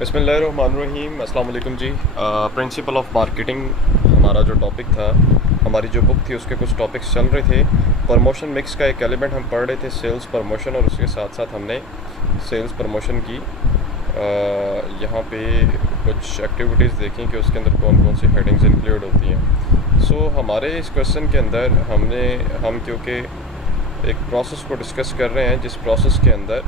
बिस्मिल्लाहिर्रहमानिर्रहीम। अस्सलाम वालेकुम जी। प्रिंसिपल ऑफ मार्केटिंग हमारा जो टॉपिक था, हमारी जो बुक थी उसके कुछ टॉपिक्स चल रहे थे। प्रमोशन मिक्स का एक एलिमेंट हम पढ़ रहे थे, सेल्स प्रमोशन, और उसके साथ साथ हमने सेल्स प्रमोशन की यहाँ पे कुछ एक्टिविटीज़ देखी कि उसके अंदर कौन कौन सी हेडिंग्स इंक्लूड होती हैं। हमारे इस क्वेश्चन के अंदर हम क्योंकि एक प्रोसेस को डिस्कस कर रहे हैं, जिस प्रोसेस के अंदर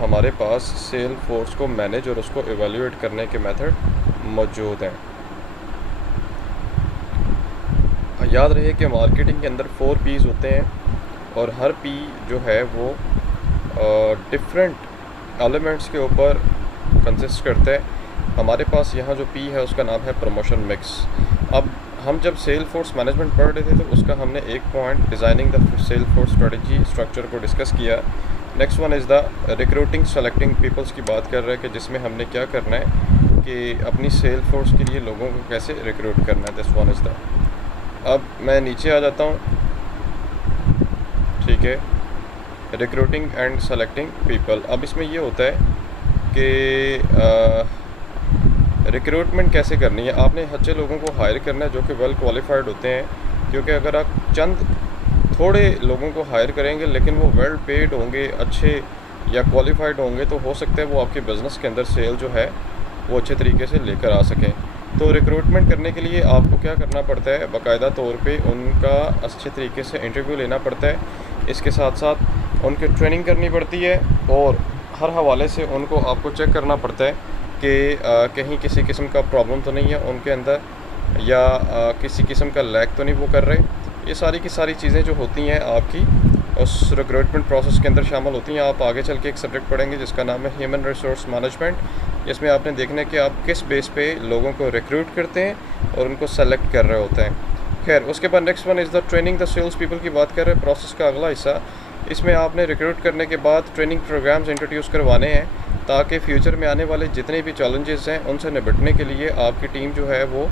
हमारे पास सेल फोर्स को मैनेज और उसको एवेल्यूएट करने के मेथड मौजूद हैं। याद रहे कि मार्केटिंग के अंदर 4 पीज़ होते हैं और हर पी जो है वो डिफरेंट एलिमेंट्स के ऊपर कंसिस्ट करता है। हमारे पास यहाँ जो पी है उसका नाम है प्रमोशन मिक्स। अब हम जब सेल फोर्स मैनेजमेंट पढ़ रहे थे तो उसका हमने एक point designing the sale force strategy structure को डिस्कस किया। Next one is the recruiting selecting peoples की बात कर रहे हैं कि जिसमें हमने क्या करना है कि अपनी सेल फोर्स के लिए लोगों को कैसे रिक्रूट करना है। This one is the. अब मैं नीचे आ जाता हूँ, ठीक है, रिक्रूटिंग एंड सेलेक्टिंग पीपल। अब इसमें ये होता है कि रिक्रूटमेंट कैसे करनी है। आपने अच्छे लोगों को हायर करना है जो कि वेल क्वालिफाइड होते हैं, क्योंकि अगर आप चंद थोड़े लोगों को हायर करेंगे लेकिन वो वेल पेड होंगे, अच्छे या क्वालिफाइड होंगे, तो हो सकता है वो आपके बिज़नेस के अंदर सेल जो है वो अच्छे तरीके से लेकर आ सकें। तो रिक्रूटमेंट करने के लिए आपको क्या करना पड़ता है, बाकायदा तौर पे उनका अच्छे तरीके से इंटरव्यू लेना पड़ता है। इसके साथ साथ उनकी ट्रेनिंग करनी पड़ती है और हर हवाले से उनको आपको चेक करना पड़ता है कि कहीं किसी किस्म का प्रॉब्लम तो नहीं है उनके अंदर, या किसी किस्म का लैग तो नहीं वो कर रहे। ये सारी की सारी चीज़ें जो होती हैं आपकी उस रिक्रूटमेंट प्रोसेस के अंदर शामिल होती हैं। आप आगे चल के एक सब्जेक्ट पढ़ेंगे जिसका नाम है ह्यूमन रिसोर्स मैनेजमेंट, जिसमें आपने देखना है कि आप किस बेस पे लोगों को रिक्रूट करते हैं और उनको सेलेक्ट कर रहे होते हैं। खैर, उसके बाद next one is the training the sales people की बात कर रहे हैं, प्रोसेस का अगला हिस्सा। इसमें आपने रिक्रूट करने के बाद ट्रेनिंग प्रोग्राम्स इंट्रोड्यूस करवाने हैं ताकि फ्यूचर में आने वाले जितने भी चैलेंजेस हैं उनसे निपटने के लिए आपकी टीम जो है वो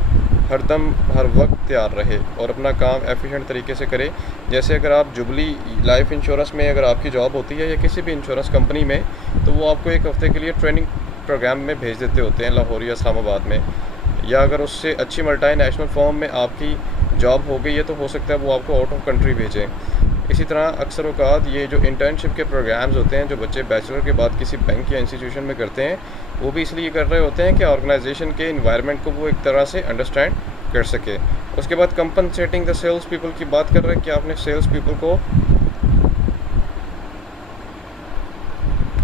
हरदम हर वक्त तैयार रहे और अपना काम एफिशिएंट तरीके से करे। जैसे अगर आप जुबली लाइफ इंश्योरेंस में अगर आपकी जॉब होती है या किसी भी इंश्योरेंस कंपनी में, तो वो आपको एक हफ़्ते के लिए ट्रेनिंग प्रोग्राम में भेज देते होते हैं लाहौर या इस्लामाबाद में। या अगर उससे अच्छी मल्टी नेशनल फर्म में आपकी जॉब हो गई है तो हो सकता है वो आपको आउट ऑफ कंट्री भेजें। इसी तरह अक्सर औक़ात ये जो इंटर्नशिप के प्रोग्राम्स होते हैं जो बच्चे बैचलर के बाद किसी बैंक या इंस्टीट्यूशन में करते हैं, वो भी इसलिए कर रहे होते हैं कि ऑर्गेनाइजेशन के इन्वायरमेंट को वो एक तरह से अंडरस्टैंड कर सके। उसके बाद कंपनसेटिंग द सेल्स पीपल की बात कर रहे हैं कि आपने सेल्स पीपल को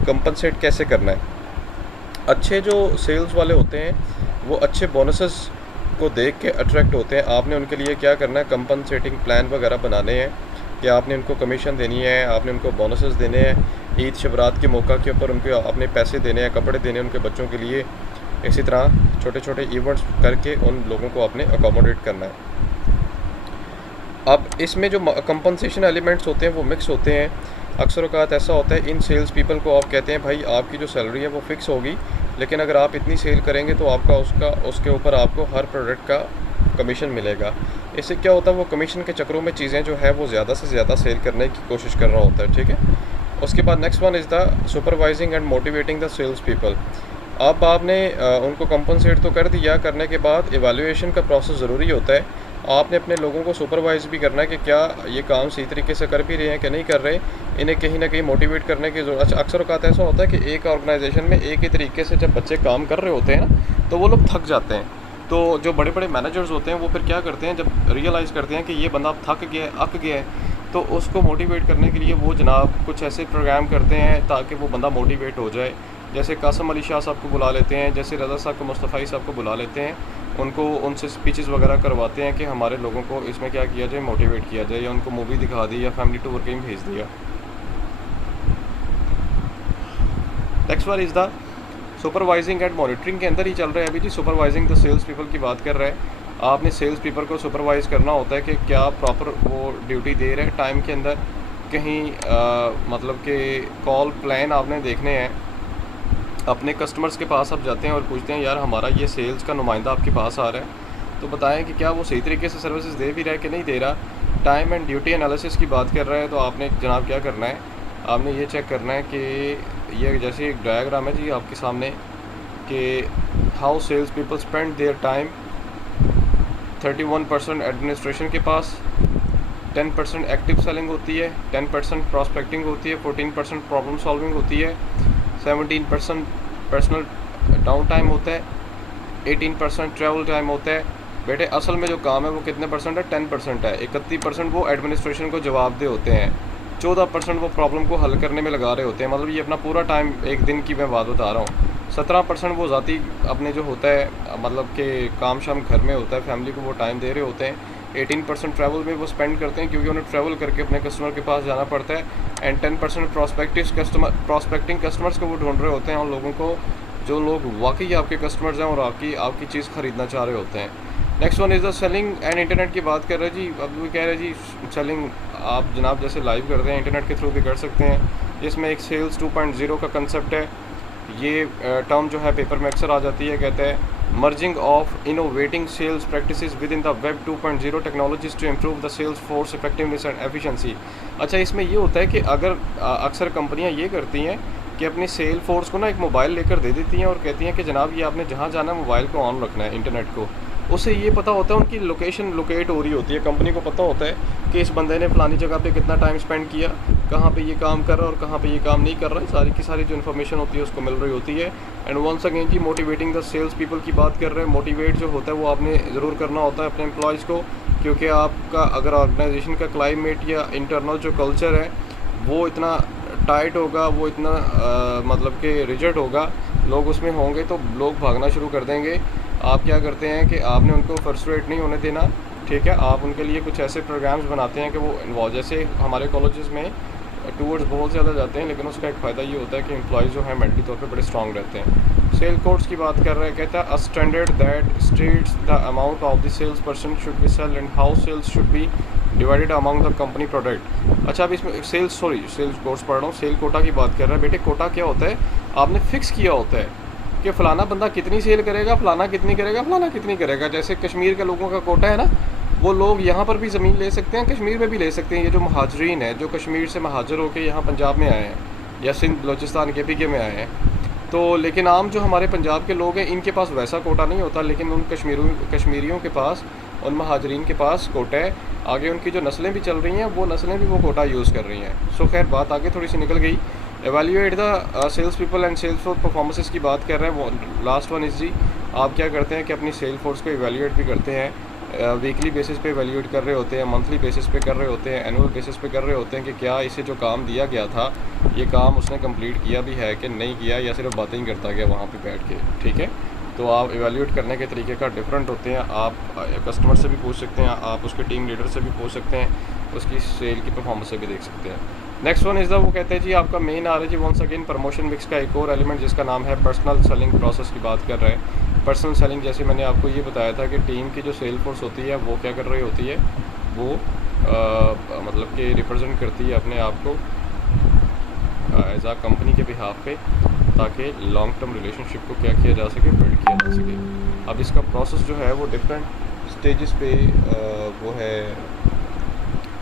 कंपनसेट कैसे करना है। अच्छे जो सेल्स वाले होते हैं वो अच्छे बोनसेस को देख के अट्रैक्ट होते हैं। आपने उनके लिए क्या करना है, कंपनसेटिंग प्लान वगैरह बनाने हैं कि आपने उनको कमीशन देनी है, आपने उनको बोनसेस देने हैं, ईद शबरात के मौका के ऊपर उनको आपने पैसे देने हैं, कपड़े देने हैं उनके बच्चों के लिए। इसी तरह छोटे छोटे इवेंट्स करके उन लोगों को आपने अकोमोडेट करना है। अब इसमें जो कंपनसेशन एलिमेंट्स होते हैं वो मिक्स होते हैं। अक्सर औक़ात ऐसा होता है इन सेल्स पीपल को आप कहते हैं भाई आपकी जो सैलरी है वो फ़िक्स होगी, लेकिन अगर आप इतनी सेल करेंगे तो आपका उसके ऊपर आपको हर प्रोडक्ट का कमीशन मिलेगा। इससे क्या होता है, वो कमीशन के चक्रों में चीज़ें जो है वो ज़्यादा से ज़्यादा सेल करने की कोशिश कर रहा होता है, ठीक है। उसके बाद next one is the supervising and motivating the sales people. अब आपने उनको कंपनसेट तो कर दिया, करने के बाद एवेल्यूएशन का प्रोसेस ज़रूरी होता है। आपने अपने लोगों को सुपरवाइज़ भी करना है कि क्या ये काम सही तरीके से कर भी रहे हैं कि नहीं कर रहे। इन्हें कहीं ना कहीं मोटिवेट करने की ज़रूरत। अक्सर औक़ात ऐसा होता है कि एक ऑर्गेनाइजेशन में एक ही तरीके से जब बच्चे काम कर रहे होते हैं ना, तो वो लोग थक जाते हैं। तो जो बड़े बड़े मैनेजर्स होते हैं वो फिर क्या करते हैं, जब रियलाइज़ करते हैं कि ये बंदा थक गया है, अक गया है, तो उसको मोटिवेट करने के लिए वो जनाब कुछ ऐसे प्रोग्राम करते हैं ताकि वो बंदा मोटिवेट हो जाए। जैसे कासम अली शाह साहब को बुला लेते हैं, जैसे रज़ा साहब को, मुस्तफ़ाई साहब को बुला लेते हैं, उनको उनसे स्पीचेस वगैरह करवाते हैं कि हमारे लोगों को इसमें क्या किया जाए, मोटिवेट किया जाए, या उनको मूवी दिखा दी या फैमिली टूर कहीं भेज दिया। Next one is the supervising and monitoring के अंदर ही चल रहा है अभी जी। सुपरवाइजिंग द सेल्स पीपल की बात कर रहे हैं। आपने सेल्स पीपल को सुपरवाइज़ करना होता है कि क्या प्रॉपर वो ड्यूटी दे रहे हैं टाइम के अंदर। कहीं मतलब कि कॉल प्लान आपने देखने हैं। अपने कस्टमर्स के पास आप जाते हैं और पूछते हैं यार हमारा ये सेल्स का नुमाइंदा आपके पास आ रहा है, तो बताएं कि क्या वो सही तरीके से सर्विसेज दे भी रहा है कि नहीं दे रहा। टाइम एंड ड्यूटी एनालिसिस की बात कर रहे हैं, तो आपने जनाब क्या करना है, आपने ये चेक करना है कि ये जैसे एक डायग्राम है जी आपके सामने, कि how sales people spend their time. 31% administration के पास, 10% एक्टिव सेलिंग होती है, 10% प्रॉस्पेक्टिंग होती है, 14% प्रॉब्लम सॉल्विंग होती है, 17% पर्सनल डाउन टाइम होता है, 18% ट्रैवल टाइम होता है। बेटे असल में जो काम है वो कितने परसेंट है? 10% है। 31% वो एडमिनिस्ट्रेशन को जवाबदेह होते हैं, 14% वो प्रॉब्लम को हल करने में लगा रहे होते हैं। मतलब ये अपना पूरा टाइम, एक दिन की मैं बात बता रहा हूँ। 17% वो ज़ाती अपने जो होता है, मतलब कि काम शाम घर में होता है, फैमिली को वो टाइम दे रहे होते हैं। 18% ट्रैवल में वो स्पेंड करते हैं क्योंकि उन्हें ट्रैवल करके अपने कस्टमर के पास जाना पड़ता है। एंड 10% प्रॉस्पेक्टिंग कस्टमर्स को वो ढूंढ रहे होते हैं, उन लोगों को जो लोग वाकई आपके कस्टमर्स हैं और आपकी चीज़ ख़रीदना चाह रहे होते हैं। Next one is the selling and internet की बात कर रहे हैं जी। अब वो कह रहे हैं जी सेलिंग आप जनाब जैसे लाइव करते हैं इंटरनेट के थ्रू भी कर सकते हैं। इसमें एक सेल्स 2.0 का कंसेप्ट है। ये टर्म जो है पेपर में अक्सर आ जाती है, कहते हैं merging of innovating sales practices within the web 2.0 technologies to improve the sales force effectiveness and efficiency. अच्छा, इसमें ये होता है कि अगर अक्सर कंपनियां ये करती हैं कि अपनी सेल फोर्स को ना एक मोबाइल लेकर दे देती हैं और कहती हैं कि जनाब ये आपने जहाँ जाना है मोबाइल को ऑन रखना है, इंटरनेट को। उससे ये पता होता है उनकी लोकेशन लोकेट हो रही होती है, कंपनी को पता होता है कि इस बंदे ने फलानी जगह पे कितना टाइम स्पेंड किया, कहाँ पे ये काम कर रहा है और कहाँ पे ये काम नहीं कर रहा है। सारी की सारी जो इन्फॉर्मेशन होती है उसको मिल रही होती है। एंड वंस अगेन जी मोटिवेटिंग द सेल्स पीपल की बात कर रहे हैं। मोटिवेट जो होता है वो आपने ज़रूर करना होता है अपने एम्प्लॉयज़ को, क्योंकि आपका अगर ऑर्गेनाइजेशन का क्लाइमेट या इंटरनल जो कल्चर है वो इतना टाइट होगा, वो इतना मतलब कि रिजिड होगा, लोग उसमें होंगे तो लोग भागना शुरू कर देंगे। आप क्या करते हैं कि आपने उनको फ्रस्ट्रेट नहीं होने देना, ठीक है। आप उनके लिए कुछ ऐसे प्रोग्राम्स बनाते हैं कि वो इन्वॉल्व, जैसे हमारे कॉलेजेस में टूवर्ड्स बहुत ज़्यादा जाते हैं, लेकिन उसका एक फ़ायदा ये होता है कि एम्प्लॉयज़ जो है मेंटली तौर पे बड़े स्ट्रॉन्ग रहते हैं। सेल कोड्स की बात कर रहे हैं, कहता है a standard that states the amount of the sales person should be sale and how sales should be divided among the company product. अच्छा, अब इसमें सेल्स कोर्स पढ़ रहा हूँ। सेल कोटा की बात कर रहा है। बेटे कोटा क्या होता है? आपने फिक्स किया होता है कि फ़लाना बंदा कितनी सेल करेगा, फ़लाना कितनी करेगा, फ़लाना कितनी करेगा। जैसे कश्मीर के लोगों का कोटा है ना, वो लोग यहाँ पर भी ज़मीन ले सकते हैं, कश्मीर में भी ले सकते हैं। ये जो महाजरीन है, जो कश्मीर से महाजर होकर यहाँ पंजाब में आए हैं या सिंध बलोचिस्तान के में आए हैं, तो लेकिन आम जो हमारे पंजाब के लोग हैं इनके पास वैसा कोटा नहीं होता, लेकिन उन कश्मीरियों के पास, उन महाजरीन के पास कोटा है। आगे उनकी जो नस्लें भी चल रही हैं वो नस्लें भी वो कोटा यूज़ कर रही हैं। सो खैर बात आगे थोड़ी सी निकल गई। Evaluate the sales people and sales force performances की बात कर रहे हैं। वो लास्ट वन इज़ जी, आप क्या करते हैं कि अपनी सेल फोर्स को एवेल्यूएट भी करते हैं। वीकली बेसिस पे एवेल्यूएट कर रहे होते हैं, मंथली बेसिस पे कर रहे होते हैं, एनुअल बेसिस पे कर रहे होते हैं कि क्या इसे जो काम दिया गया था ये काम उसने कंप्लीट किया भी है कि नहीं किया, या सिर्फ बातें ही करता गया वहाँ पे बैठ के, ठीक है। तो आप एवेल्यूएट करने के तरीके का डिफरेंट होते हैं। आप कस्टमर से भी पूछ सकते हैं, आप उसके टीम लीडर से भी पूछ सकते हैं, उसकी सेल की परफॉर्मेंस से भी देख सकते हैं। नेक्स्ट वन इज़ द, वो कहते हैं जी आपका मेन आ रहा है जी वंस अगेन प्रमोशन मिक्स का एक और एलिमेंट जिसका नाम है पर्सनल सेलिंग प्रोसेस की बात कर रहे हैं। पर्सनल सेलिंग, जैसे मैंने आपको ये बताया था कि टीम की जो सेल फोर्स होती है वो क्या कर रही होती है, वो मतलब कि रिप्रेजेंट करती है अपने आप को एज आ कंपनी के बिहाफ पे, ताकि लॉन्ग टर्म रिलेशनशिप को क्या किया जा सके, बिल्ड किया जा सके। अब इसका प्रोसेस जो है वो डिफरेंट स्टेजेस पे वो है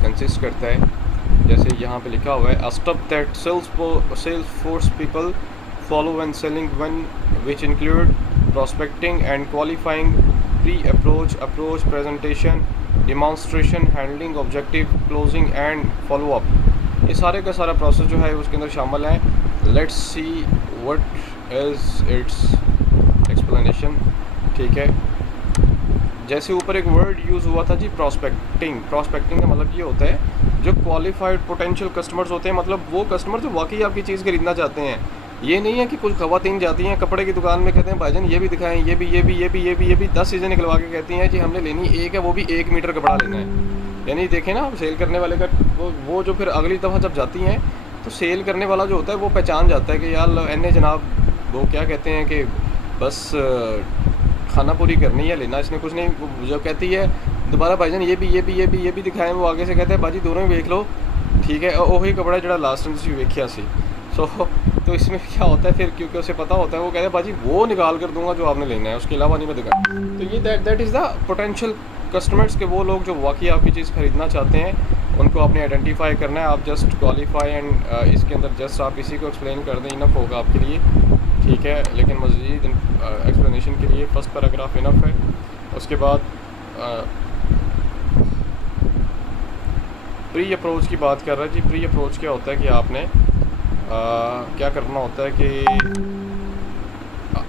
कंसिस्ट करता है। जैसे यहाँ पे लिखा हुआ है a step that sales force people follow when selling when which include prospecting and qualifying, pre-approach, approach, presentation, demonstration, handling, objective, closing and follow up। ये सारे का सारा प्रोसेस जो है उसके अंदर शामिल है। Let's see what is it's explanation, ठीक है। जैसे ऊपर एक वर्ड यूज़ हुआ था जी प्रॉस्पेक्टिंग। प्रॉस्पेक्टिंग का मतलब ये होता है जो क्वालिफाइड पोटेंशियल कस्टमर्स होते हैं, मतलब वो कस्टमर जो वाकई आपकी चीज़ खरीदना चाहते हैं। ये नहीं है कि कुछ ख़वातीन जाती हैं कपड़े की दुकान में, कहते हैं भाईजान ये भी दिखाएं, ये भी 10 चीज़ें निकलवा के कहती हैं कि हमने लेनी एक है, वो भी 1 मीटर कपड़ा लेना है। यानी देखें ना, सेल करने वाले का वो जो फिर अगली दफ़ा जब जाती हैं तो सेल करने वाला जो होता है वो पहचान जाता है कि यार एने जनाब वो क्या कहते हैं कि बस खाना पूरी करनी है, लेना इसने कुछ नहीं। जो कहती है दोबारा भाईजान ये भी दिखाएं, वो आगे से कहते हैं बाजी दोनों ही देख लो, ठीक है, वही कपड़ा जो लास्ट टाइम तुम वेख्या सी। तो इसमें क्या होता है फिर, क्योंकि उसे पता होता है, वो कहते हैं बाजी वो निकाल कर दूंगा जो आपने लेना है, उसके अलावा नहीं मैं दिखा। तो ये that is the potential customers के वो लोग जो वाकई आपकी चीज़ ख़रीदना चाहते हैं, उनको आपने आइडेंटिफाई करना है। आप जस्ट क्वालिफाई एंड इसके अंदर जस्ट आप इसी को एक्सप्लेन कर दें, इनफ होगा आपके लिए, ठीक है, लेकिन मज़ीद एक्सप्लेनेशन के लिए फ़र्स्ट पैराग्राफ इनफ है। उसके बाद प्री अप्रोच की बात कर रहा है जी। प्री अप्रोच क्या होता है कि आपने क्या करना होता है कि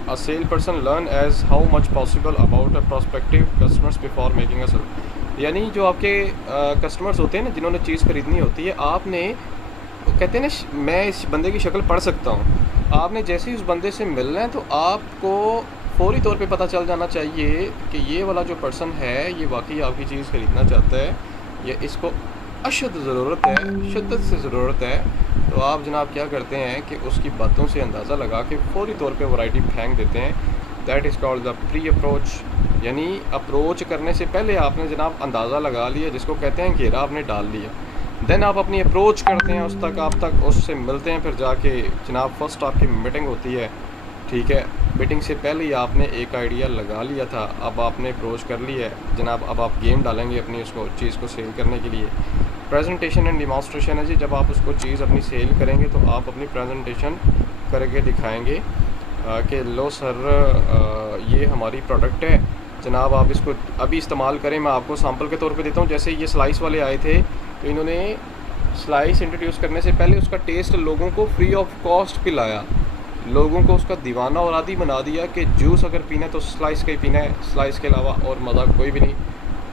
a sale person learn as how much possible about a prospective customers before making a sale। यानी जो आपके कस्टमर्स होते हैं ना, जिन्होंने चीज़ ख़रीदनी होती है, आपने कहते हैं ना मैं इस बंदे की शक्ल पढ़ सकता हूँ। आपने जैसे ही उस बंदे से मिलना है तो आपको फौरी तौर पे पता चल जाना चाहिए कि ये वाला जो पर्सन है ये वाकई आपकी चीज़ ख़रीदना चाहता है या इसको अशद ज़रूरत है, शिद्दत से ज़रूरत है। तो आप जनाब क्या करते हैं कि उसकी बातों से अंदाज़ा लगा के फौरी तौर पे वैरायटी फेंक देते हैं। That is called the pre approach. यानी अप्रोच करने से पहले आपने जनाब अंदाज़ा लगा लिया, जिसको कहते हैं घेरा आपने डाल लिया। देन आप अपनी अप्रोच करते हैं उस तक, आप तक उससे मिलते हैं, फिर जाके जनाब फर्स्ट आपकी मीटिंग होती है। ठीक है, मीटिंग से पहले ही आपने एक आइडिया लगा लिया था, अब आपने अप्रोच कर लिया है जनाब। अब आप गेम डालेंगे अपनी उसको चीज़ को सेल करने के लिए। प्रेजेंटेशन एंड डिमॉन्स्ट्रेशन है जी। जब आप उसको चीज़ अपनी सेल करेंगे तो आप अपनी प्रेजेंटेशन करके दिखाएंगे कि लो सर ये हमारी प्रोडक्ट है जनाब, आप इसको अभी इस्तेमाल करें। मैं आपको सैम्पल के तौर पे देता हूँ। जैसे ये स्लाइस वाले आए थे तो इन्होंने स्लाइस इंट्रोड्यूस करने से पहले उसका टेस्ट लोगों को फ्री ऑफ कॉस्ट पिलाया, लोगों को उसका दीवाना और आदी बना दिया कि जूस अगर पीना है तो स्लाइस का ही पीना है, स्लाइस के अलावा और मज़ा कोई भी नहीं।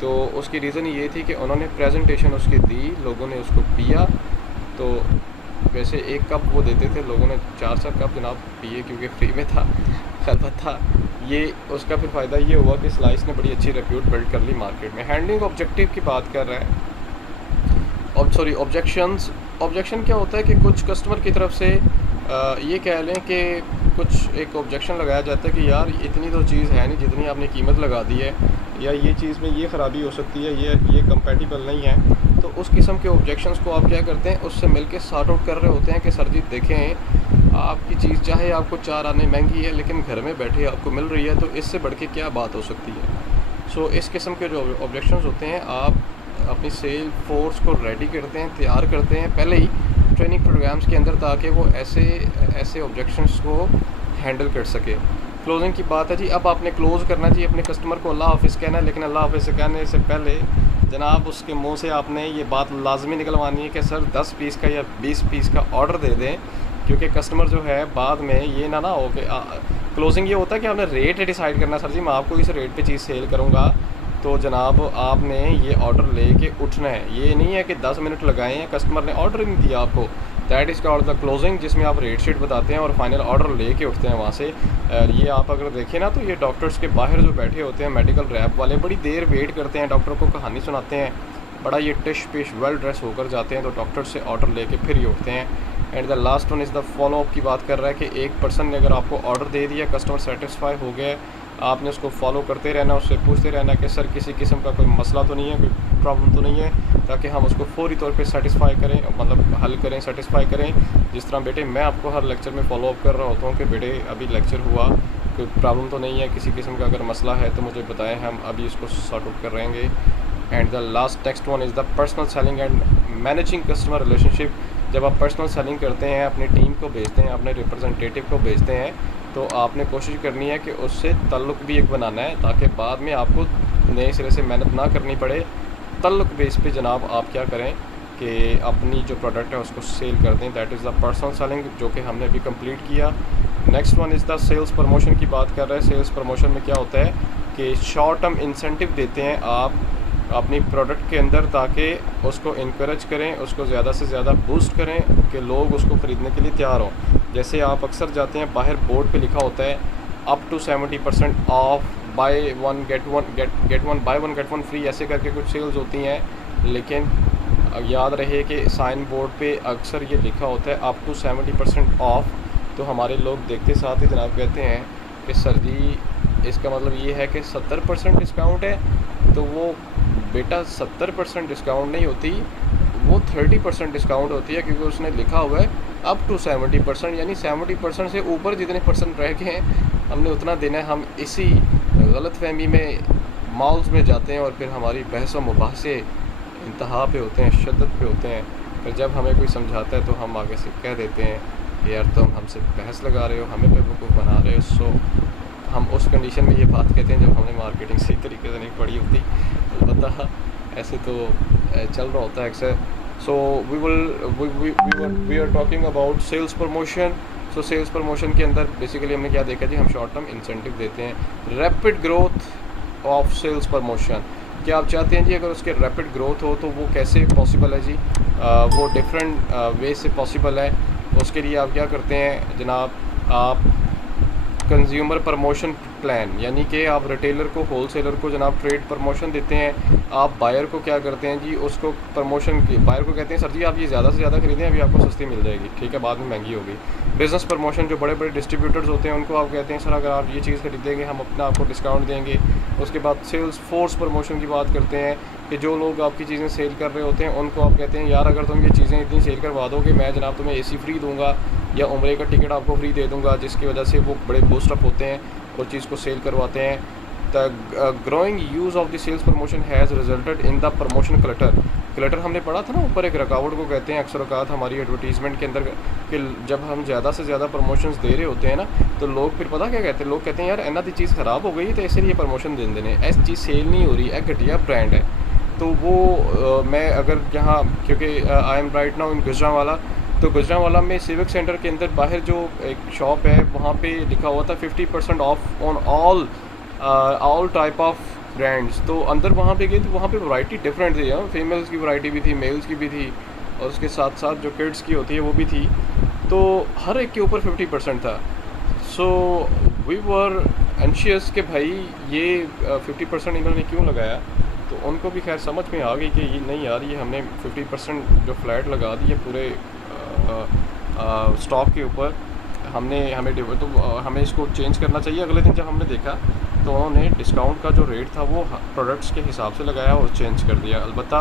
तो उसकी रीज़न ये थी कि उन्होंने प्रेजेंटेशन उसकी दी, लोगों ने उसको पिया। तो वैसे एक कप वो देते थे, लोगों ने 4 कप जनाब पिए क्योंकि फ्री में था। अलबत्ता ये उसका फिर फ़ायदा ये हुआ कि स्लाइस ने बड़ी अच्छी रेप्यूट बिल्ड कर ली मार्केट में। हैंडलिंग ऑब्जेक्टिव की बात कर रहे हैं, ऑब्जेक्शन क्या होता है कि कुछ कस्टमर की तरफ से ये कह लें कि कुछ एक ऑब्जेक्शन लगाया जाता है कि यार इतनी तो चीज़ है नहीं जितनी आपने कीमत लगा दी है, या ये चीज़ में ये ख़राबी हो सकती है, ये कंपैटिबल नहीं है। तो उस किस्म के ऑब्जेक्शंस को आप क्या करते हैं, उससे मिलके सॉर्ट आउट कर रहे होते हैं कि सर जी देखें, आपकी चीज़ चाहे आपको 4 आने महंगी है लेकिन घर में बैठे आपको मिल रही है, तो इससे बढ़ के क्या बात हो सकती है। सो इस किस्म के जो ऑब्जेक्शंस होते हैं, आप अपनी सेल फोर्स को रेडी करते हैं, तैयार करते हैं पहले ही ट्रेनिंग प्रोग्राम्स के अंदर, ताकि वो ऐसे ऑब्जेक्शंस को हैंडल कर सके। क्लोजिंग की बात है जी। अब आपने क्लोज़ करना चाहिए अपने कस्टमर को अल्लाह हाफ़िज़ कहना है, लेकिन अल्लाह हाफ़िज़ कहने से पहले जनाब उसके मुंह से आपने ये बात लाजमी निकलवानी है कि सर 10 पीस का या 20 पीस का ऑर्डर दे दें, क्योंकि कस्टमर जो है बाद में ये ना हो कि क्लोजिंग ये होता है कि आपने रेट डिसाइड करना, सर जी मैं आपको इस रेट पे चीज़ सेल करूँगा, तो जनाब आपने ये ऑर्डर लेके उठना है। ये नहीं है कि 10 मिनट लगाए हैं, कस्टमर ने ऑर्डर ही नहीं दिया आपको। That is called the closing, जिसमें आप रेट शीट बताते हैं और फाइनल ऑर्डर लेके उठते हैं वहाँ से। ये आप अगर देखें ना, तो ये डॉक्टर्स के बाहर जो बैठे होते हैं मेडिकल रैप वाले, बड़ी देर वेट करते हैं, डॉक्टर को कहानी सुनाते हैं, बड़ा ये टिश पिश वेल ड्रेस होकर जाते हैं, तो डॉक्टर से ऑर्डर लेके फिर ये उठते हैं। And the last one is the follow up की बात कर रहा है कि एक पर्सन ने अगर आपको ऑर्डर दे दिया, कस्टमर सेटिस्फाई हो गया, आपने उसको फॉलो करते रहना, उससे पूछते रहना कि सर किसी किस्म का कोई मसला तो नहीं है, कोई प्रॉब्लम तो नहीं है, ताकि हम उसको फौरी तौर पे सेटिस्फाई करें, मतलब हल करें, सेटिस्फाई करें। जिस तरह बेटे मैं आपको हर लेक्चर में फॉलो अप कर रहा होता हूँ कि बेटे अभी लेक्चर हुआ, कोई प्रॉब्लम तो नहीं है, किसी किस्म का अगर मसला है तो मुझे बताएं, हम अभी इसको सॉर्ट आउट कर रहेंगे। And the last next one is the personal selling and managing customer relationship. जब आप पर्सनल सेलिंग करते हैं, अपनी टीम को भेजते हैं, अपने रिप्रेजेंटेटिव को भेजते हैं, तो आपने कोशिश करनी है कि उससे ताल्लुक़ भी एक बनाना है, ताकि बाद में आपको नए सिरे से मेहनत ना करनी पड़े। ताल्लुक़ बेस पे जनाब आप क्या करें कि अपनी जो प्रोडक्ट है उसको सेल कर दें। That is the personal selling, जो कि हमने अभी कंप्लीट किया। Next one is the sales promotion की बात कर रहे हैं। सेल्स प्रमोशन में क्या होता है कि शॉर्ट टर्म इंसेंटिव देते हैं आप अपनी प्रोडक्ट के अंदर, ताकि उसको इनकरेज करें, उसको ज़्यादा से ज़्यादा बूस्ट करें कि लोग उसको ख़रीदने के लिए तैयार हों। जैसे आप अक्सर जाते हैं, बाहर बोर्ड पे लिखा होता है up to 70% off, buy one get one buy one get one free, ऐसे करके कुछ सेल्स होती हैं। लेकिन याद रहे कि साइन बोर्ड पे अक्सर ये लिखा होता है अप टू 70% ऑफ। तो हमारे लोग देखते साथ ही जनाब कहते हैं कि सर जी इसका मतलब ये है कि 70% डिस्काउंट है, तो वो बेटा 70% डिस्काउंट नहीं होती, वो 30% डिस्काउंट होती है, क्योंकि उसने लिखा हुआ है अप टू 70%, यानी 70% से ऊपर जितने परसेंट रह गए हैं हमने उतना देना है। हम इसी गलतफहमी में मॉल्स में जाते हैं और फिर हमारी बहस व मुबाहसे इंतहा पे होते हैं, शिद्दत पे होते हैं। फिर जब हमें कोई समझाता है तो हम आगे से कह देते हैं कि यार तुम हमसे बहस लगा रहे हो, हमें बेवकूफ़ बना रहे हो। सो हम उस कंडीशन में ये बात कहते हैं जब हमने मार्केटिंग सही तरीके से नहीं पढ़ी होती। अलबत्ता ऐसे तो चल रहा होता है अक्सर। So we are talking about sales promotion. So sales promotion के अंदर बेसिकली हमने क्या देखा जी, हम शॉर्ट टर्म इंसेंटिव देते हैं। Rapid growth of sales promotion, क्या आप चाहते हैं जी अगर उसके रैपिड ग्रोथ हो तो वो कैसे पॉसिबल है जी? वो डिफरेंट वे से पॉसिबल है। उसके लिए आप क्या करते हैं जनाब, आप कंज्यूमर प्रमोशन प्लान, यानी कि आप रिटेलर को, होलसेलर को जनाब ट्रेड प्रमोशन देते हैं। आप बायर को क्या करते हैं जी, उसको प्रमोशन की, बायर को कहते हैं सर जी आप ये ज़्यादा से ज़्यादा खरीदें, अभी आपको सस्ती मिल जाएगी, ठीक है, बाद में महंगी होगी। बिज़नेस प्रमोशन, जो बड़े बड़े डिस्ट्रीब्यूटर्स होते हैं उनको आप कहते हैं सर अगर आप ये चीज़ खरीदेंगे हम अपना आपको डिस्काउंट देंगे। उसके बाद सेल्स फोर्स प्रमोशन की बात करते हैं कि जो लोग आपकी चीज़ें सेल कर रहे होते हैं उनको आप कहते हैं यार अगर तुम ये चीज़ें इतनी सेल करवा दोगे मैं जनाब तुम्हें एसी फ्री दूंगा या उम्रे का टिकट आपको फ्री दे दूंगा, जिसकी वजह से वो बड़े बूस्ट अप होते हैं और चीज़ को सेल करवाते हैं। The growing use of the sales promotion has resulted in the promotion clutter हमने पढ़ा था ना ऊपर, एक रुकावट को कहते हैं अक्सर औकात हमारी एडवर्टीज़मेंट के अंदर कि जब हम ज़्यादा से ज़्यादा प्रमोशंस दे रहे होते हैं ना तो लोग फिर पता क्या कहते हैं, लोग कहते हैं यार इन्ना दी चीज़ ख़राब हो गई तो इसलिए प्रमोशन दे देने, ऐसी चीज़ सेल नहीं हो रही है, घटिया ब्रांड है। तो वो मैं अगर यहाँ, क्योंकि I am right now in Gujranwala, तो गुजरांवाला में सिविक सेंटर के अंदर बाहर जो एक शॉप है वहाँ पे लिखा हुआ था 50% of on all type of brands. तो अंदर वहाँ पे गए तो वहाँ पे वैरायटी डिफरेंट थी, फीमेल्स की वैरायटी भी थी, मेल्स की भी थी, और उसके साथ साथ जो किड्स की होती है वो भी थी। तो हर एक के ऊपर 50% था। सो वी वर एंशियस कि भाई ये 50% इन्होंने क्यों लगाया, तो उनको भी खैर समझ में आ गई कि ये नहीं यार ये हमने 50% जो फ्लैट लगा दी है पूरे स्टॉक के ऊपर, हमें इसको चेंज करना चाहिए। अगले दिन जब हमने देखा तो उन्होंने डिस्काउंट का जो रेट था वो प्रोडक्ट्स के हिसाब से लगाया और चेंज कर दिया। अलबत्ता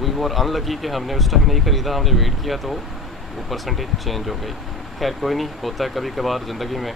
वी वर अनलकी कि हमने उस टाइम नहीं ख़रीदा, हमने वेट किया तो वो परसेंटेज चेंज हो गई। खैर कोई नहीं, होता है कभी कभार ज़िंदगी में।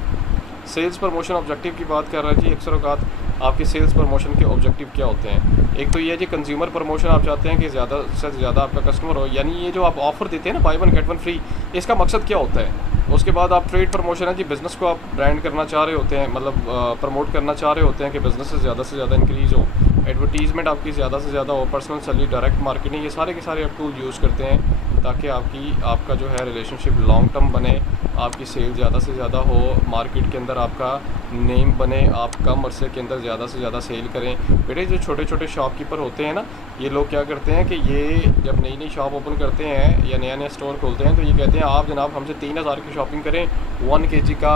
सेल्स प्रमोशन ऑब्जेक्टिव की बात कर रहे हैं जी। अक्सर औकात आपके सेल्स प्रमोशन के ऑब्जेक्टिव क्या होते हैं? एक तो ये है जी कंज्यूमर प्रमोशन, आप चाहते हैं कि ज़्यादा से ज़्यादा आपका कस्टमर हो, यानी ये जो आप ऑफ़र देते हैं ना bye one get one free, इसका मकसद क्या होता है? उसके बाद आप ट्रेड प्रमोशन है जी, बिज़नेस को आप ब्रांड करना चाह रहे होते हैं, मतलब प्रमोट करना चाह रहे होते हैं कि बिज़नेस से ज़्यादा इंक्रीज़ हो, एडवर्टीज़मेंट आपकी ज़्यादा से ज़्यादा हो, पर्सनल सेलिंग, डायरेक्ट मार्केटिंग, ये सारे के सारे आप टूल यूज़ करते हैं ताकि आपका जो है रिलेशनशिप लॉन्ग टर्म बने, आपकी सेल ज़्यादा से ज़्यादा हो, मार्केट के अंदर आपका नेम बने, आप कम अरसे के अंदर ज़्यादा से ज़्यादा सेल करें। बेटे जो छोटे छोटे शॉपकीपर होते हैं ना, ये लोग क्या करते हैं कि ये जब नई नई शॉप ओपन करते हैं या नया नया स्टोर खोलते हैं तो ये कहते हैं आप जनाब हमसे 3000 की शॉपिंग करें, 1 kg का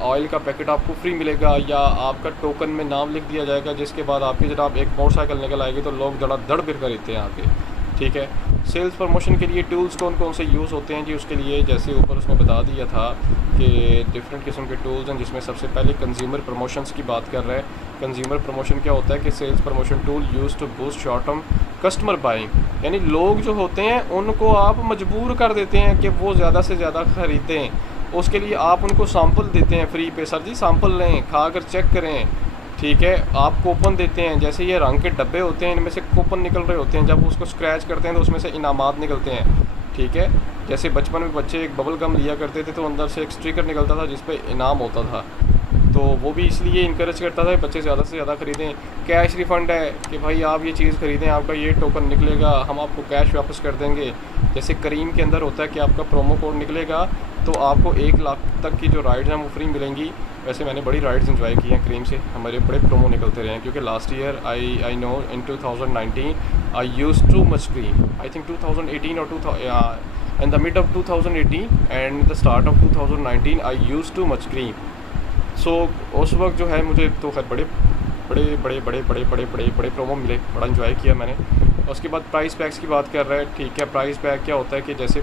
ऑयल का पैकेट आपको फ्री मिलेगा या आपका टोकन में नाम लिख दिया जाएगा, जिसके बाद आपके जनाब एक मोटरसाइकिल निकल आएगी तो लोग धड़ाधड़ फिर खरीदते हैं आके, ठीक है। सेल्स प्रमोशन के लिए टूल्स कौन कौन से यूज़ होते हैं जी? उसके लिए जैसे ऊपर उसने बता दिया था कि डिफरेंट किस्म के टूल्स हैं, जिसमें सबसे पहले कंज्यूमर प्रमोशंस की बात कर रहे हैं। कंज्यूमर प्रमोशन क्या होता है कि sales promotion tool use to boost short term customer buying, यानी लोग जो होते हैं उनको आप मजबूर कर देते हैं कि वो ज़्यादा से ज़्यादा ख़रीदें। उसके लिए आप उनको सैंपल देते हैं फ्री पे, सर जी सैंपल लें, खा कर चेक करें, ठीक है। आप कूपन देते हैं, जैसे ये रंग के डब्बे होते हैं इनमें से कूपन निकल रहे होते हैं, जब उसको स्क्रैच करते हैं तो उसमें से इनामात निकलते हैं, ठीक है। जैसे बचपन में बच्चे एक बबल गम लिया करते थे तो अंदर से एक स्टिकर निकलता था जिस पे इनाम होता था, तो वो भी इसलिए इनकरेज करता था बच्चे ज़्यादा से ज़्यादा ख़रीदें। कैश रिफ़ंड है कि भाई आप ये चीज़ ख़रीदें, आपका ये टोकन निकलेगा, हम आपको कैश वापस कर देंगे। जैसे करीम के अंदर होता है कि आपका प्रोमो कोड निकलेगा तो आपको 1 लाख तक की जो राइड्स हैं वो फ्री मिलेंगी। वैसे मैंने बड़ी राइड्स एंजॉय की हैं करीम से, हमारे बड़े प्रोमो निकलते रहे हैं, क्योंकि last year I know in 2019 I use too much cream, I think 2018 और in the mid of 2018 and the start of 2019 I used too much cream. So उस वक्त जो है मुझे तो खैर बड़े प्रोमो मिले, बड़ा इंजॉय किया मैंने। उसके बाद प्राइस पैक्स की बात कर रहे हैं, ठीक है। प्राइस पैक क्या होता है कि जैसे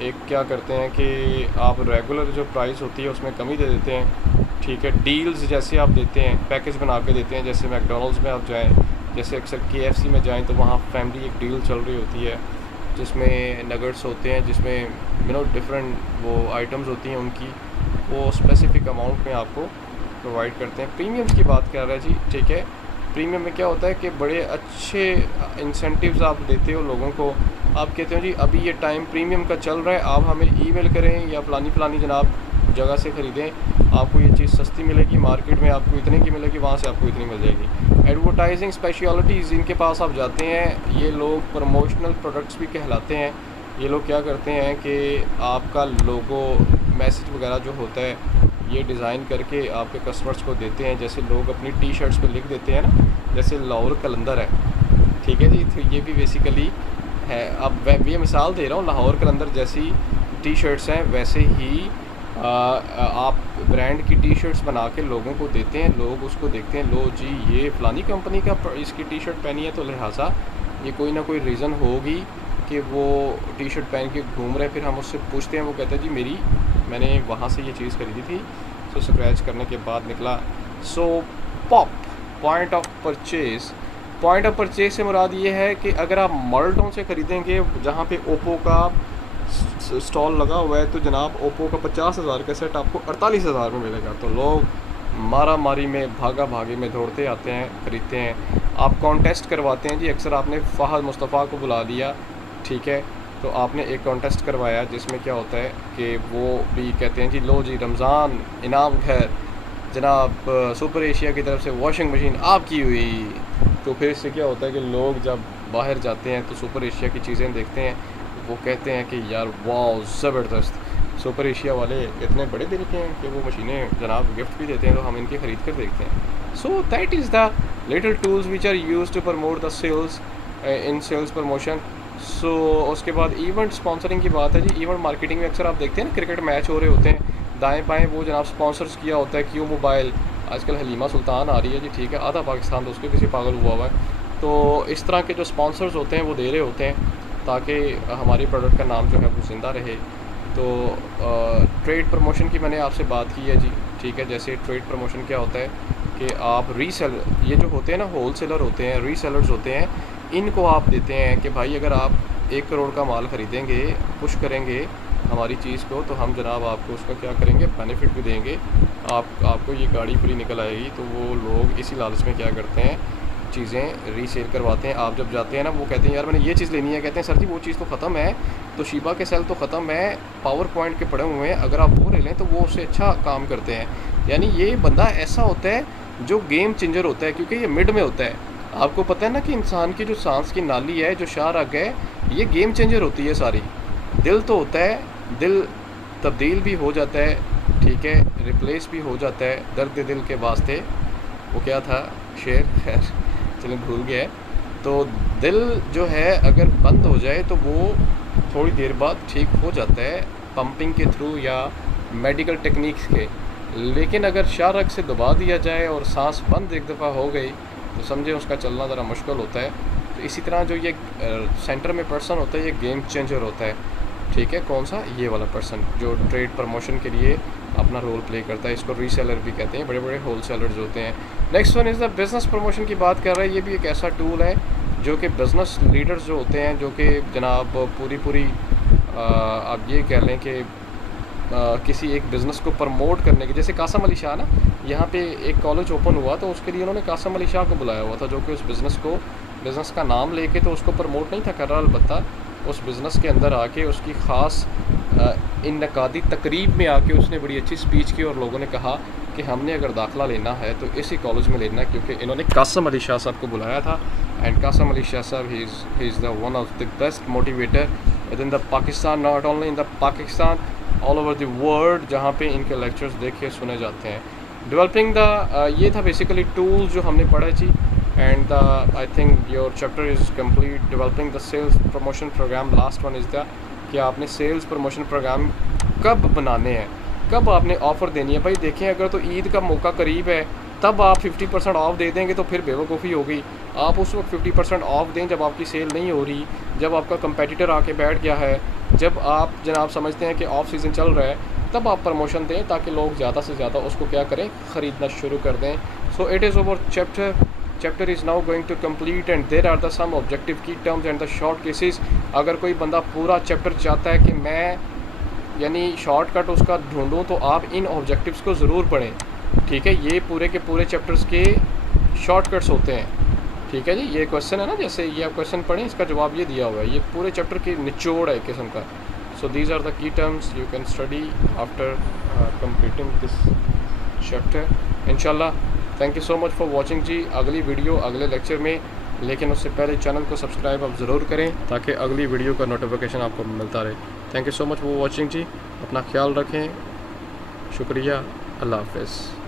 एक क्या करते हैं कि आप रेगुलर जो प्राइस होती है उसमें कमी दे देते हैं, ठीक है। डील्स जैसे आप देते हैं, पैकेज बना के देते हैं, जैसे मैकडोनल्ड्स में आप जाएँ, जैसे अक्सर KFC में जाएँ तो वहाँ फैमिली एक डील चल रही होती है जिसमें नगेट्स होते हैं, जिसमें डिफरेंट वो आइटम्स होती हैं उनकी, वो स्पेसिफिक अमाउंट में आपको प्रोवाइड करते हैं। प्रीमियम्स की बात कर रहे हैं जी, ठीक है। प्रीमियम में क्या होता है कि बड़े अच्छे इंसेंटिव्स आप देते हो लोगों को। आप कहते हो जी अभी ये टाइम प्रीमियम का चल रहा है, आप हमें ईमेल करें या फलानी जनाब जगह से ख़रीदें, आपको ये चीज़ सस्ती मिलेगी, मार्केट में आपको इतने की मिलेगी, वहाँ से आपको इतनी मिल जाएगी। एडवर्टाइजिंग स्पेशलिटीज़ इनके पास आप जाते हैं, ये लोग प्रमोशनल प्रोडक्ट्स भी कहलाते हैं। ये लोग क्या करते हैं कि आपका लोगो मैसेज वगैरह जो होता है ये डिज़ाइन करके आपके कस्टमर्स को देते हैं। जैसे लोग अपनी टी शर्ट्स पे लिख देते हैं ना, जैसे लाहौर कलंदर है, ठीक है जी, तो ये भी बेसिकली है। अब ये मिसाल दे रहा हूँ, लाहौर कलंदर जैसी टी शर्ट्स हैं, वैसे ही आप ब्रांड की टी शर्ट्स बना के लोगों को देते हैं। लोग उसको देखते हैं, लो जी ये फ़लानी कंपनी का इसकी टी शर्ट पहनी है, तो लिहाजा ये कोई ना कोई रीज़न होगी कि वो टी शर्ट पहन के घूम रहे हैं। फिर हम उससे पूछते हैं, वो कहता है जी मैंने वहाँ से ये चीज़ खरीदी थी। सो स्क्रैच करने के बाद निकला। सो पॉइंट ऑफ परचेज़ से मुराद ये है कि अगर आप मॉडल से ख़रीदेंगे जहाँ पे ओप्पो का स्टॉल लगा हुआ है, तो जनाब ओप्पो का 50,000 का सेट आपको 48,000 में मिलेगा। तो लोग मारा मारी में भागा भागी में दौड़ते आते हैं, ख़रीदते हैं। आप कॉन्टेस्ट करवाते हैं जी, अक्सर आपने फ़हद मुस्तफ़ा को बुला लिया, ठीक है, तो आपने एक कॉन्टेस्ट करवाया जिसमें क्या होता है कि वो भी कहते हैं जी लो जी रमज़ान इनाम घर जनाब सुपर एशिया की तरफ से वॉशिंग मशीन आपकी हुई। तो फिर इससे क्या होता है कि लोग जब बाहर जाते हैं तो सुपर एशिया की चीज़ें देखते हैं, वो कहते हैं कि यार वाह ज़बरदस्त, सुपर एशिया वाले इतने बड़े दिल के हैं कि वो मशीनें जनाब गिफ्ट भी देते हैं, तो हम इनकी ख़रीद कर देखते हैं। So that is the little tools which are used to promote the sales in sales promotion. So उसके बाद इवेंट स्पॉन्सरिंग की बात है जी। इवेंट मार्केटिंग में अक्सर आप देखते हैं ना, क्रिकेट मैच हो रहे होते हैं, दाएं बाएं वो जनाब स्पॉन्सर्स किया होता है। क्यू मोबाइल, आजकल हलीमा सुल्तान आ रही है जी, ठीक है, आधा पाकिस्तान तो उसके पीछे पागल हुआ हुआ है। तो इस तरह के जो स्पॉन्सर्स होते हैं वो दे रहे होते हैं ताकि हमारी प्रोडक्ट का नाम जो है वो ज़िंदा रहे। तो ट्रेड प्रमोशन की मैंने आपसे बात की है जी, ठीक है। जैसे ट्रेड प्रमोशन क्या होता है कि आप रीसेल, ये जो होते हैं ना होल सेलर होते हैं, रीसेलर्स होते हैं, इनको आप देते हैं कि भाई अगर आप 1 करोड़ का माल ख़रीदेंगे, पुश करेंगे हमारी चीज़ को, तो हम जनाब आपको उसका क्या करेंगे, बेनिफिट भी देंगे, आपको ये गाड़ी फ्री निकल आएगी। तो वो लोग इसी लालच में क्या करते हैं, चीज़ें रीसेल करवाते हैं। आप जब जाते हैं ना, वो कहते हैं यार मैंने ये चीज़ लेनी है, कहते हैं सर जी वो चीज़ तो ख़त्म है, तो शीबा के सेल तो ख़त्म है, पावर पॉइंट के पड़े हुए हैं, अगर आप वो ले लें तो वो उससे अच्छा काम करते हैं। यानी ये बंदा ऐसा होता है जो गेम चेंजर होता है, क्योंकि ये मिड में होता है। आपको पता है ना कि इंसान की जो सांस की नाली है, जो शाह रग है, ये गेम चेंजर होती है सारी। दिल तो होता है, दिल तब्दील भी हो जाता है, ठीक है, रिप्लेस भी हो जाता है। दर्द दिल के वास्ते, वो क्या था शेर, खैर चलें भूल गया है। तो दिल जो है अगर बंद हो जाए तो वो थोड़ी देर बाद ठीक हो जाता है पंपिंग के थ्रू या मेडिकल टेक्निक्स के। लेकिन अगर शाह रग से दबा दिया जाए और सांस बंद एक दफ़ा हो गई तो समझे उसका चलना ज़रा मुश्किल होता है। तो इसी तरह जो ये सेंटर में पर्सन होता है, ये गेम चेंजर होता है, ठीक है। कौन सा, ये वाला पर्सन जो ट्रेड प्रमोशन के लिए अपना रोल प्ले करता है। इसको रीसेलर भी कहते हैं, बड़े बड़े होल सेलर्स होते हैं। Next one is the business promotion की बात कर रहे हैं। ये भी एक ऐसा टूल है जो कि बिज़नेस लीडर्स जो होते हैं, जो कि जनाब पूरी आप ये कह लें कि किसी एक बिज़नेस को प्रमोट करने के, जैसे कासम अली शाह ना, यहाँ पे एक कॉलेज ओपन हुआ तो उसके लिए उन्होंने कासम अली शाह को बुलाया हुआ था, जो कि उस बिज़नेस का नाम लेके तो उसको प्रमोट नहीं था कर रहा, अलबत्ता उस बिज़नेस के अंदर आके उसकी ख़ास इनकादी तकरीब में आके उसने बड़ी अच्छी स्पीच की और लोगों ने कहा कि हमने अगर दाखिला लेना है तो इसी कॉलेज में लेना है, क्योंकि इन्होंने कासम अली शाह साहब को बुलाया था। एंड कासम अली शाह साहब he is the one of the best motivator with in the Pakistan, not only in the Pakistan, all over the world, जहाँ पे इनके लेक्चर्स देखे सुने जाते हैं। डेवलपिंग द, ये था बेसिकली टूल्स जो हमने पढ़ा जी। And I think your chapter is complete. Developing the sales promotion program, last one is the कि आपने सेल्स प्रमोशन प्रोग्राम कब बनाने हैं, कब आपने ऑफ़र देनी है। भाई देखें, अगर तो ईद का मौका करीब है तब आप 50% ऑफ़ दे देंगे तो फिर बेवकूफ़ी हो गई। आप उस वक्त 50% ऑफ़ दें जब आपकी सेल नहीं हो रही, जब आपका कंपेटिटर आके बैठ गया है, जब आप जनाब समझते हैं कि ऑफ सीज़न चल रहा है, तब आप प्रमोशन दें ताकि लोग ज़्यादा से ज़्यादा उसको क्या करें, ख़रीदना शुरू कर दें। So it is over chapter is now going to complete and there are the some objective key terms and the short cases. अगर कोई बंदा पूरा चैप्टर चाहता है कि मैं यानी शॉर्टकट उसका ढूंढूं, तो आप इन ऑब्जेक्टिव्स को ज़रूर पढ़ें, ठीक है। ये पूरे के पूरे चैप्टर्स के शॉर्टकट्स होते हैं। ठीक है जी, ये क्वेश्चन है ना, जैसे ये आप क्वेश्चन पढ़ें, इसका जवाब ये दिया हुआ है, ये पूरे चैप्टर की निचोड़ है किस्म का। So these are the key terms you can study after completing this chapter इंशाल्लाह। Thank you so much for watching जी। अगली वीडियो अगले लेक्चर में, लेकिन उससे पहले चैनल को सब्सक्राइब आप ज़रूर करें ताकि अगली वीडियो का नोटिफिकेशन आपको मिलता रहे। Thank you so much for watching जी। अपना ख्याल रखें। शुक्रिया। अल्लाह हाफ़िज़।